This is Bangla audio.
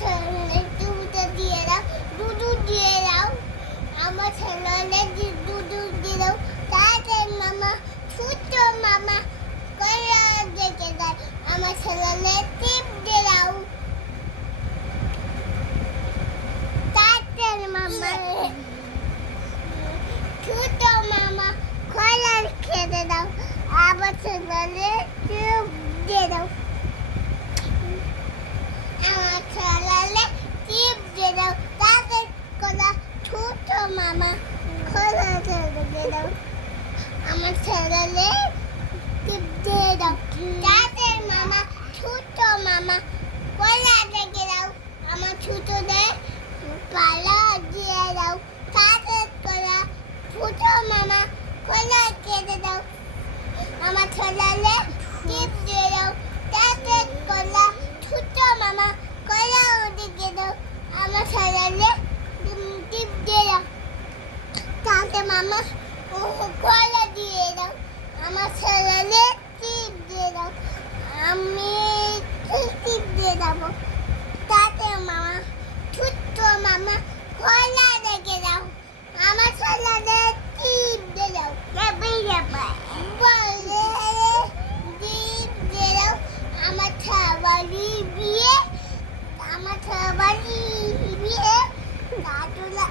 ছেলে দুধ দিয়ে দাও দুধ দিয়ে দাও। আমার ছেলে দুধ দিয়ে দাও, তাতে মামা, ছুটো মামা করে দেখে দেয়। আমার ছেলে টিপ মামা কলা খেতে দিয়ে দাও। আমার ছেলে টিপ দিয়ে দাও। তাদের মামা ছোট মামা কলা দেখে দাও। আমার ছোটদের পালা দিয়ে দাও। তাদের কলা ছোট মামা কলা কেটে দাও। আমার ছেলে আমাকে মামা কলা দিয়ে দাও। আমার ছেলে টিপ দিয়ে দাও। আমি টিপ দিয়ে দেবো তাতে মামা, ছোট্ট মামা কলা দেখে দাও। আমার ছেলে টিপ দিয়ে দাও। বলে টিপ দিয়ে দাও। আমার ছাবারি বিয়ে, আমার ছাবারি বিয়ে। দাদুলা